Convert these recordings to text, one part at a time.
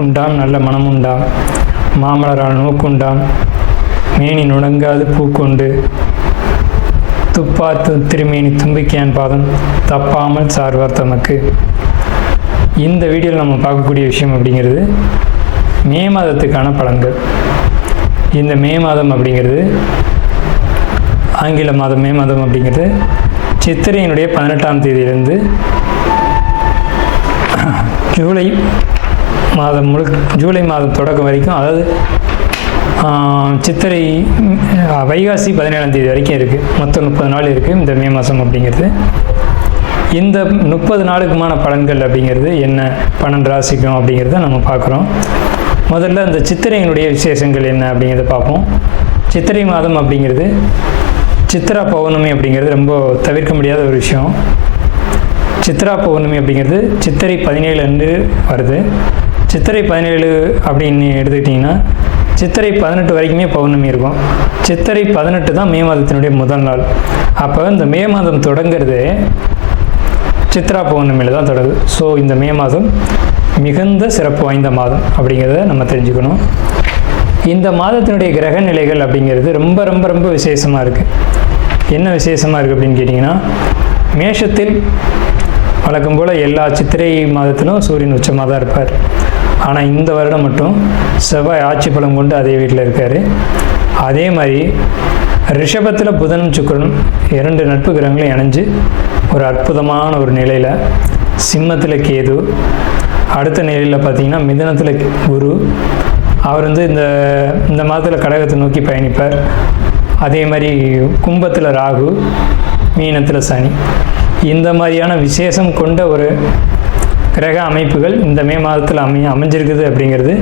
நாக்குண்டாம் நல்ல மனமுண்டாம், மாமலரால் நோக்குண்டாம், மேனி நுடங்காது பூக்கொண்டு, துப்பாத்து திருமேனி தும்பிக்கையான் பாதம் தப்பாமல் சார்வார் தமக்கு. இந்த வீடியோவில் நம்ம பார்க்கக்கூடிய விஷயம் அப்படிங்கிறது மே மாதத்துக்கான பலன்கள். இந்த மே மாதம் அப்படிங்கிறது ஆங்கில மாதம். மே மாதம் அப்படிங்கிறது சித்திரையினுடைய 18ஆம் தேதியிலிருந்து ஜூலை மாதம் தொடக்கம் வரைக்கும், அதாவது சித்திரை வைகாசி 17ஆம் தேதி வரைக்கும் இருக்குது. மொத்தம் 30 நாள் இருக்குது இந்த மே மாதம் அப்படிங்கிறது. இந்த 30 நாளுக்குமான பலன்கள் அப்படிங்கிறது என்ன, 12 ராசிக்கும் அப்படிங்கிறத நம்ம பார்க்குறோம். முதல்ல இந்த சித்திரையினுடைய விசேஷங்கள் என்ன அப்படிங்கிறத பார்ப்போம். சித்திரை மாதம் அப்படிங்கிறது சித்ரா பௌர்ணமி அப்படிங்கிறது ரொம்ப தவிர்க்க முடியாத ஒரு விஷயம். சித்ரா பௌர்ணமி அப்படிங்கிறது சித்திரை 17 அன்று வருது. சித்திரை 17 அப்படின்னு எடுத்துக்கிட்டிங்கன்னா சித்திரை 18 வரைக்குமே பௌர்ணமி இருக்கும். சித்திரை 18 தான் மே மாதத்தினுடைய முதல் நாள். அப்போ இந்த மே மாதம் தொடங்கிறது சித்ரா பௌர்ணமியில் தான் தொடங்குது. ஸோ இந்த மே மாதம் மிகுந்த சிறப்பு வாய்ந்த மாதம் அப்படிங்கிறத நம்ம தெரிஞ்சுக்கணும். இந்த மாதத்தினுடைய கிரக நிலைகள் அப்படிங்கிறது ரொம்ப ரொம்ப ரொம்ப விசேஷமாக இருக்குது. என்ன விசேஷமாக இருக்குது அப்படின்னு கேட்டிங்கன்னா, மேஷத்தில் வழக்கம் போல் எல்லா சித்திரை மாதத்திலும் சூரியன் உச்சமாக தான் இருப்பார். ஆனால் இந்த வருடம் மட்டும் செவ்வாய் ஆட்சி பலம் கொண்டு அதே வீட்டில் இருக்கார். அதே மாதிரி ரிஷபத்தில் புதனும் சுக்கிரனும் 2 நட்பு கிரகங்களும் இணைஞ்சு ஒரு அற்புதமான ஒரு நிலையில், சிம்மத்தில் கேது, அடுத்த நிலையில் பார்த்திங்கன்னா மிதுனத்தில் குரு, அவர் இந்த மாதத்தில் கடகத்தை நோக்கி பயணிப்பார். அதே மாதிரி கும்பத்தில் ராகு, மீனத்தில் சனி. இந்த மாதிரியான விசேஷம் கொண்ட ஒரு கிரக அமைப்புகள் இந்த மே மாதத்தில் அமைஞ்சிருக்குது அப்படிங்கிறது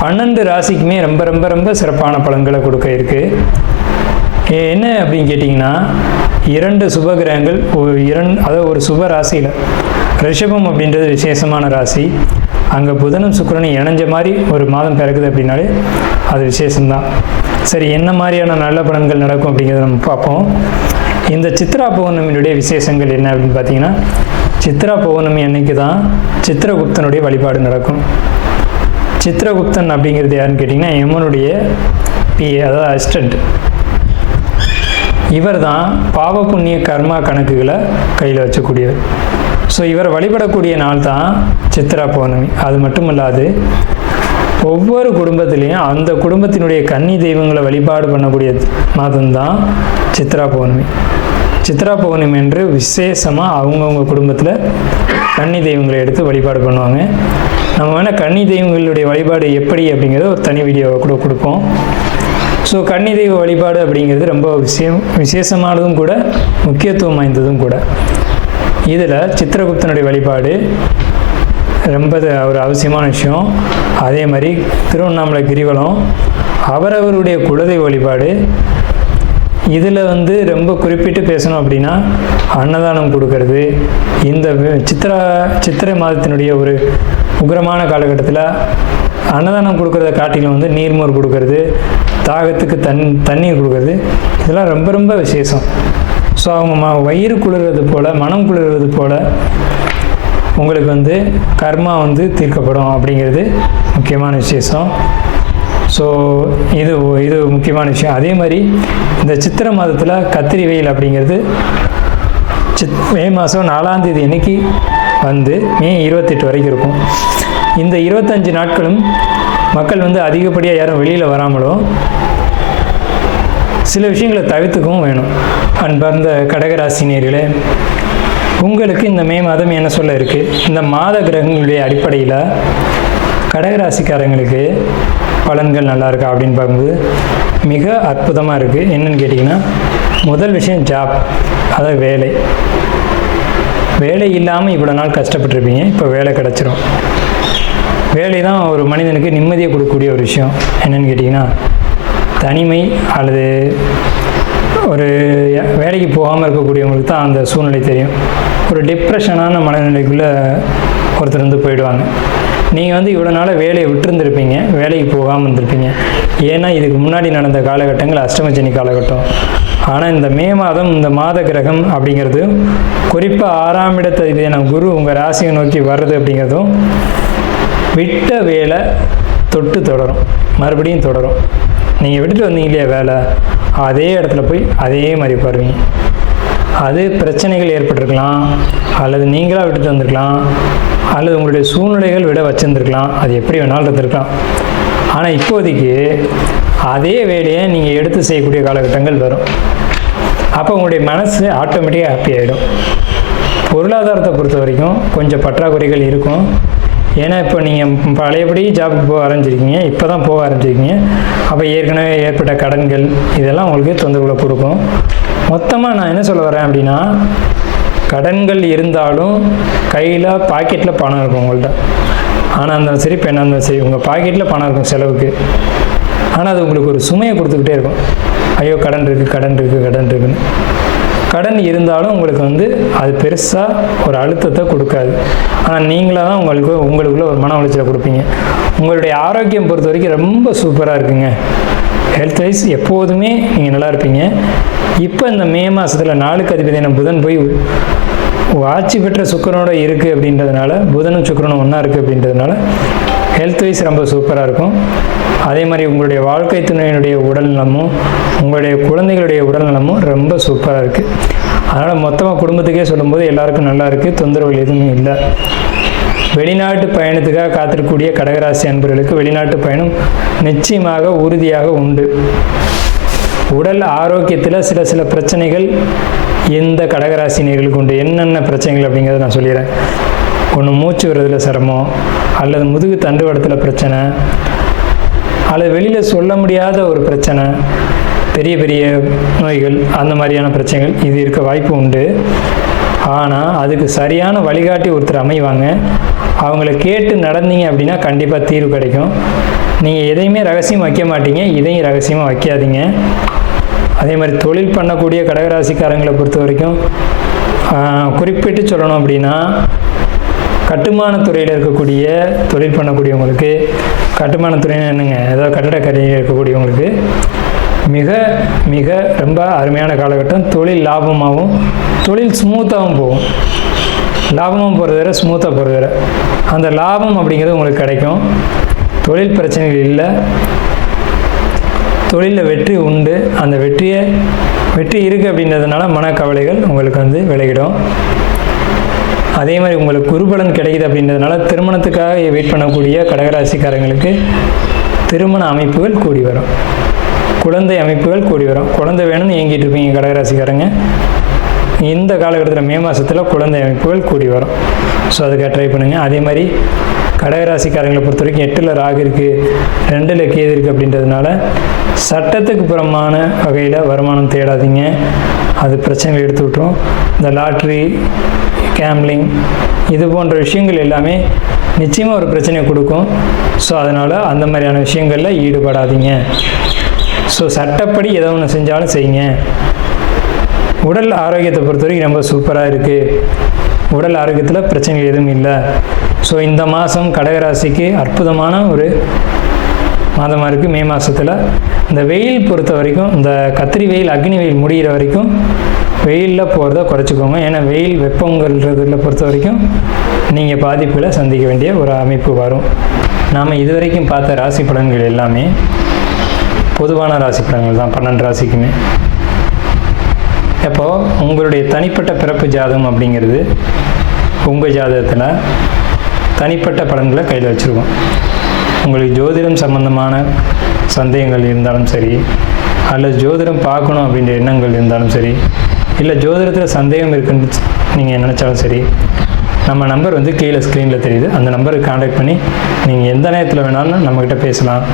12 ராசிக்குமே ரொம்ப ரொம்ப ரொம்ப சிறப்பான பலன்களை கொடுக்க இருக்குது. என்ன அப்படின்னு கேட்டிங்கன்னா, 2 சுப கிரகங்கள் அதாவது ஒரு சுப ராசியில், ரிஷபம் அப்படின்றது விசேஷமான ராசி, அங்கே புதனும் சுக்கிரனும் இணைஞ்ச மாதிரி ஒரு மாதம் பிறக்குது அப்படின்னாலே அது விசேஷம்தான். சரி, என்ன மாதிரியான நல்ல பலன்கள் நடக்கும் அப்படிங்கிறத நம்ம பார்ப்போம். இந்த சித்ரா பௌர்ணமியினுடைய விசேஷங்கள் என்ன அப்படின்னு பார்த்தீங்கன்னா, சித்ரா பௌர்ணமி அன்னைக்கு தான் சித்திரகுப்தனுடைய வழிபாடு நடக்கும். சித்திரகுப்தன் அப்படிங்கிறது யாருன்னு கேட்டிங்கன்னா, யமனுடைய பிஏ, அதாவது அசிஸ்டண்ட். இவர் தான் பாவ புண்ணிய கர்மா கணக்குகளை கையில் வச்சக்கூடியவர். ஸோ இவரை வழிபடக்கூடிய நாள் தான் சித்ரா பௌர்ணமி. அது மட்டும் இல்லாது ஒவ்வொரு குடும்பத்திலையும் அந்த குடும்பத்தினுடைய கன்னி தெய்வங்களை வழிபாடு பண்ணக்கூடிய மாதம்தான் சித்ரா பௌர்ணமி. சித்ரா பௌர்ணமி என்று விசேஷமாக அவங்கவுங்க குடும்பத்தில் கன்னி தெய்வங்களை எடுத்து வழிபாடு பண்ணுவாங்க. நம்ம வேணால் கன்னி தெய்வங்களுடைய வழிபாடு எப்படி அப்படிங்கிறது ஒரு தனி வீடியோவை கூட கொடுப்போம். ஸோ கன்னி தெய்வ வழிபாடு அப்படிங்கிறது ரொம்ப விசேஷமானதும் கூட, முக்கியத்துவம் வாய்ந்ததும் கூட. இதில் சித்திரகுப்தனுடைய வழிபாடு ரொம்ப ஒரு அவசியமான விஷயம். அதே மாதிரி திருவண்ணாமலை கிரிவலம், அவரவருடைய குலதெய்வ வழிபாடு. இதில் ரொம்ப குறிப்பிட்டு பேசணும் அப்படின்னா அன்னதானம் கொடுக்கறது. இந்த சித்திரை மாதத்தினுடைய ஒரு உக்கிரமான காலகட்டத்தில் அன்னதானம் கொடுக்கறத காட்டிலும் நீர்மோர் கொடுக்கறது, தாகத்துக்கு தண்ணீர் கொடுக்கறது, இதெல்லாம் ரொம்ப ரொம்ப விசேஷம். ஸோ அவங்க வயிறு குளிர்றது போல், மனம் குளிர்றது போல் உங்களுக்கு கர்மா தீர்க்கப்படும் அப்படிங்கிறது முக்கியமான விசேஷம். ஸோ இது முக்கியமான விஷயம். அதே மாதிரி இந்த சித்திரை மாதத்தில் கத்திரி வெயில் அப்படிங்கிறது மே மாதம் 4ஆம் தேதி அன்னைக்கு மே 28 வரைக்கும் இருக்கும். இந்த 25 நாட்களும் மக்கள் அதிகப்படியாக யாரும் வெளியில் வராமலும் சில விஷயங்களை தவிர்த்துக்கவும் வேணும். அன்பார்ந்த கடகராசினியர்களே, உங்களுக்கு இந்த மே மாதம் என்ன சொல்ல இருக்குது? இந்த மாத கிரகங்களுடைய அடிப்படையில் கடகராசிக்காரங்களுக்கு பலன்கள் நல்லா இருக்கா அப்படின்னு பார்க்கும்போது மிக அற்புதமாக இருக்குது. என்னன்னு கேட்டிங்கன்னா, முதல் விஷயம் ஜாப், அதாவது வேலை. வேலை இல்லாமல் இவ்வளோ நாள் கஷ்டப்பட்டுருப்பீங்க, இப்போ வேலை கிடச்சிரும். வேலை தான் ஒரு மனிதனுக்கு நிம்மதியை கொடுக்கக்கூடிய ஒரு விஷயம். என்னென்னு கேட்டிங்கன்னா, தனிமை அல்லது ஒரு வேலைக்கு போகாமல் இருக்கக்கூடியவங்களுக்கு தான் அந்த சூழ்நிலை தெரியும். ஒரு டிப்ரெஷனான மனநிலைக்குள்ளே ஒருத்தர் போயிடுவாங்க. நீங்கள் இவ்வளோ நாளாக வேலையை விட்டுருந்துருப்பீங்க, வேலைக்கு போகாமல் இருந்திருப்பீங்க. ஏன்னா இதுக்கு முன்னாடி நடந்த காலகட்டங்கள் அஷ்டமச்சனி காலகட்டம். ஆனால் இந்த மே மாதம், இந்த மாத கிரகம் அப்படிங்கிறது, குறிப்பாக 6ஆம் இடத்தை குரு உங்கள் ராசியை நோக்கி வர்றது அப்படிங்கிறதும் விட்ட வேலை தொடரும், மறுபடியும் தொடரும். நீங்கள் விட்டுட்டு வந்தீங்க இல்லையா வேலை, அதே இடத்துல போய் அதே மாதிரி உட்காருவீங்க. அது பிரச்சனைகள் ஏற்பட்டிருக்கலாம், அல்லது நீங்களாக விட்டுட்டு வந்திருக்கலாம், அல்லது உங்களுடைய சூழ்நிலைகள் விட வச்சுருந்துருக்கலாம், அது எப்படி வேணாலும் இருந்திருக்கலாம். ஆனால் இப்போதைக்கு அதே வேலையை நீங்கள் எடுத்து செய்யக்கூடிய காலகட்டங்கள் வரும். அப்போ உங்களுடைய மனசு ஆட்டோமேட்டிக்காக ஹாப்பி ஆகிடும். பொருளாதாரத்தை பொறுத்த வரைக்கும் கொஞ்சம் பற்றாக்குறைகள் இருக்கும். ஏன்னா இப்போ நீங்கள் பழையபடி ஜாபுக்கு போக ஆரம்பிச்சிருக்கீங்க, இப்போ தான் போக ஆரம்பிச்சிருக்கீங்க. அப்போ ஏற்கனவே ஏற்பட்ட கடன்கள் இதெல்லாம் உங்களுக்கு தொந்தரவுகளை கொடுக்கும். மொத்தமாக நான் என்ன சொல்ல வரேன் அப்படின்னா, கடன்கள் இருந்தாலும் கையில் பாக்கெட்டில் பணம் இருக்கும் உங்கள்கிட்ட. ஆனால் இருந்தாலும் சரி, பெண்ணாக இருந்தாலும் சரி, உங்கள் பாக்கெட்டில் பணம் இருக்கும் செலவுக்கு. ஆனால் அது உங்களுக்கு ஒரு சுமையை கொடுத்துக்கிட்டே இருக்கும். ஐயோ கடன் இருக்குது, கடன் இருக்குது, கடன் இருக்குன்னு. கடன் இருந்தாலும் உங்களுக்கு அது பெருசாக ஒரு அழுத்தத்தை கொடுக்காது. ஆனால் நீங்களாக தான் உங்களுக்குள்ள ஒரு மன உளைச்சலை கொடுப்பீங்க. உங்களுடைய ஆரோக்கியம் பொறுத்த வரைக்கும் ரொம்ப சூப்பராக இருக்குங்க. ஹெல்த் வைஸ் எப்போதுமே நீங்கள் நல்லா இருப்பீங்க. இப்போ இந்த மே மாதத்தில் நாளுக்கு அதிபதியான புதன் போய் ஆட்சி பெற்ற சுக்கிரனோட இருக்குது அப்படின்றதுனால, புதனும் சுக்கிரனும் ஒன்றா இருக்குது அப்படின்றதுனால ஹெல்த் வைஸ் ரொம்ப சூப்பராக இருக்கும். அதே மாதிரி உங்களுடைய வாழ்க்கை துணையினுடைய உடல்நலமும் உங்களுடைய குழந்தைகளுடைய உடல்நலமும் ரொம்ப சூப்பராக இருக்குது. அதனால் மொத்தமாக குடும்பத்துக்கே சொல்லும்போது எல்லாருக்கும் நல்லா இருக்குது, தொந்தரவுகள் எதுவுமே இல்லை. வெளிநாட்டு பயணத்துக்காக காத்திருக்கக்கூடிய கடகராசி அன்பர்களுக்கு வெளிநாட்டு பயணம் நிச்சயமாக உறுதியாக உண்டு. உடல் ஆரோக்கியத்தில் சில பிரச்சனைகள் எந்த கடகராசினியர்களுக்கு உண்டு. என்னென்ன பிரச்சனைகள் அப்படிங்கிறத நான் சொல்லிடுறேன். ஒன்று மூச்சு விடுறதுல சிரமம், அல்லது முதுகு தண்டுவடத்தில் பிரச்சனை, அல்லது வெளியில் சொல்ல முடியாத ஒரு பிரச்சனை, பெரிய பெரிய நோய்கள், அந்த மாதிரியான பிரச்சனைகள் இது இருக்க வாய்ப்பு உண்டு. ஆனால் அதுக்கு சரியான வழிகாட்டி ஒருத்தர் அமைவாங்க. அவங்கள கேட்டு நடந்தீங்க அப்படின்னா கண்டிப்பாக தீர்வு கிடைக்கும். நீங்கள் எதையுமே ரகசியம் வைக்க மாட்டீங்க, இதையும் ரகசியமாக வைக்காதீங்க. அதே மாதிரி தொழில் பண்ணக்கூடிய கடகராசிக்காரங்களை பொறுத்த வரைக்கும் குறிப்பிட்டு சொல்லணும் அப்படின்னா, கட்டுமானத்துறையில் இருக்கக்கூடிய தொழில் பண்ணக்கூடியவங்களுக்கு, கட்டுமானத்துறையில் என்னங்க ஏதாவது கட்டடக்கரையில் இருக்கக்கூடியவங்களுக்கு மிக மிக ரொம்ப அருமையான காலகட்டம். தொழில் லாபமாகவும் தொழில் ஸ்மூத்தாகவும் போகும். லாபமும் போகிறது வேறு, ஸ்மூத்தாக போகிறது வேறு. அந்த லாபம் அப்படிங்கிறது உங்களுக்கு கிடைக்கும். தொழில் பிரச்சனைகள் இல்லை, தொழிலில் வெற்றி உண்டு. அந்த வெற்றி இருக்குது அப்படின்றதுனால மனக்கவலைகள் உங்களுக்கு விலகிடும். அதே மாதிரி உங்களுக்கு குருபலன் கிடைக்குது அப்படின்றதுனால திருமணத்துக்காக வெயிட் பண்ணக்கூடிய கடகராசிக்காரங்களுக்கு திருமண அமைப்புகள் கூடி வரும், குழந்தை அமைப்புகள் கூடி வரும். குழந்தை வேணும்னு ஏங்கிட்டு இருப்பீங்க கடகராசிக்காரங்க, இந்த காலகட்டத்தில் மே மாதத்தில் குழந்தை அமைப்புகள் கூடி வரும். ஸோ அதுக்காக ட்ரை பண்ணுங்கள். அதே மாதிரி கடகராசிக்காரங்களை பொறுத்த வரைக்கும் 8ல் ராகு இருக்குது, 2ல் கேது இருக்குது அப்படின்றதுனால சட்டத்துக்கு புறமான வகையில் வருமானம் தேடாதீங்க. அது பிரச்சனைகள் எடுத்து விட்டுரும். இந்த லாட்ரி, கேம்லிங் இது போன்ற விஷயங்கள் எல்லாமே நிச்சயமாக ஒரு பிரச்சனையை கொடுக்கும். ஸோ அதனால் அந்த மாதிரியான விஷயங்களில் ஈடுபடாதீங்க. ஸோ சட்டப்படி எதை ஒன்று செஞ்சாலும் செய்யுங்க. உடல் ஆரோக்கியத்தை பொறுத்த வரைக்கும் ரொம்ப சூப்பராக இருக்குது. உடல் ஆரோக்கியத்தில் பிரச்சனைகள் எதுவும் இல்லை. ஸோ இந்த மாதம் கடகராசிக்கு அற்புதமான ஒரு மாதமாக இருக்குது. மே மாதத்தில் இந்த வெயில் பொறுத்த வரைக்கும், இந்த கத்திரி வெயில், அக்னி வெயில் முடிகிற வரைக்கும் வெயிலில் போகிறத குறைச்சிக்கோங்க. ஏன்னா வெயில் வெப்பங்கிறதுல பொறுத்த வரைக்கும் நீங்கள் பாதிப்புகளை சந்திக்க வேண்டிய ஒரு அமைப்பு வரும். நாம் இதுவரைக்கும் பார்த்த ராசி பலன்கள் எல்லாமே பொதுவான ராசி பலன்கள் தான், 12 ராசிக்குமே. அப்போது உங்களுடைய தனிப்பட்ட பிறப்பு ஜாதகம் அப்படிங்கிறது உங்கள் ஜாதகத்தில் தனிப்பட்ட பலன்களை கையில் வச்சுருக்கோம். உங்களுக்கு ஜோதிடம் சம்பந்தமான சந்தேகங்கள் இருந்தாலும் சரி, அல்லது ஜோதிடம் பார்க்கணும் அப்படின்ற எண்ணங்கள் இருந்தாலும் சரி, இல்லை ஜோதிடத்தில் சந்தேகம் இருக்குன்னு நீங்கள் நினச்சாலும் சரி, நம்ம நம்பர் கீழே ஸ்க்ரீனில் தெரியுது. அந்த நம்பருக்கு கான்டாக்ட் பண்ணி நீங்கள் எந்த நேரத்தில் வேணாலும் நம்மக்கிட்ட பேசலாம்.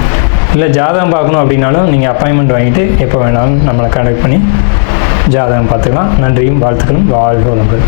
இல்லை ஜாதகம் பார்க்கணும் அப்படின்னாலும் நீங்கள் அப்பாயின்மெண்ட் வாங்கிட்டு எப்போ வேணாலும் நம்மளை கான்டாக்ட் பண்ணி ஜாதகம் பார்த்துக்கலாம். நன்றியும் வாழ்த்துக்களும். வாழ்க வளமுடன்.